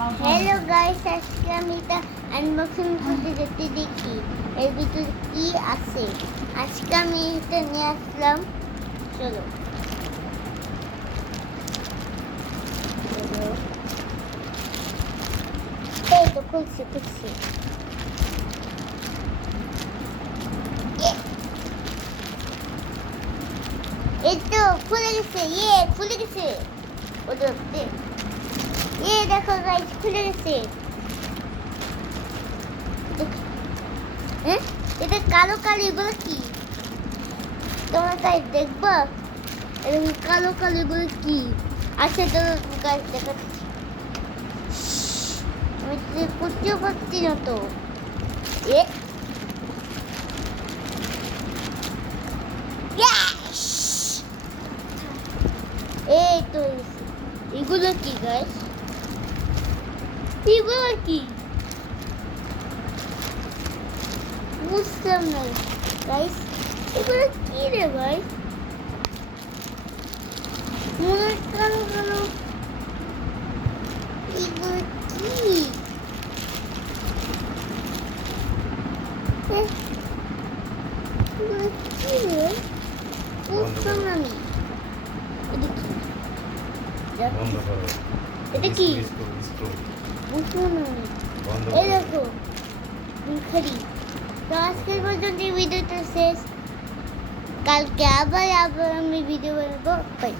Hello guys, আজকে আমি এটা আনবক্সিং করতে যেতে দেখি এর ভিতরে কি আছে। আজকে আমি এটা নিয়ে আসলাম। চলো এই তো খুলছি এই তো খুলে গেছে। খুলে গেছে। ওদের দেখো গাইস, খুলে গেছে। হ্যাঁ, এটা কালো কালো, এগুলো কি তোমরা তাই দেখবা? এরকম কালো কালো এগুলো কি? আচ্ছা চলো গাইস দেখাচ্ছি। আমি তো করতেও পারছি না তো। এ এই তো এগুলো কি গাইস? এগুলো কি বুঝলাম না গাইস। এগুলো কি রে ভাই? মনে হয় কালো কালো। এগুলো কি? এগুলো কি রে? বুঝলাম না আমি। এটা কি? বুঝলাম না আমি। এই দেখো খালি। তো আজকের পর্যন্ত ভিডিওটা শেষ। কালকে আবার আমি ভিডিও বানাবো। বাই।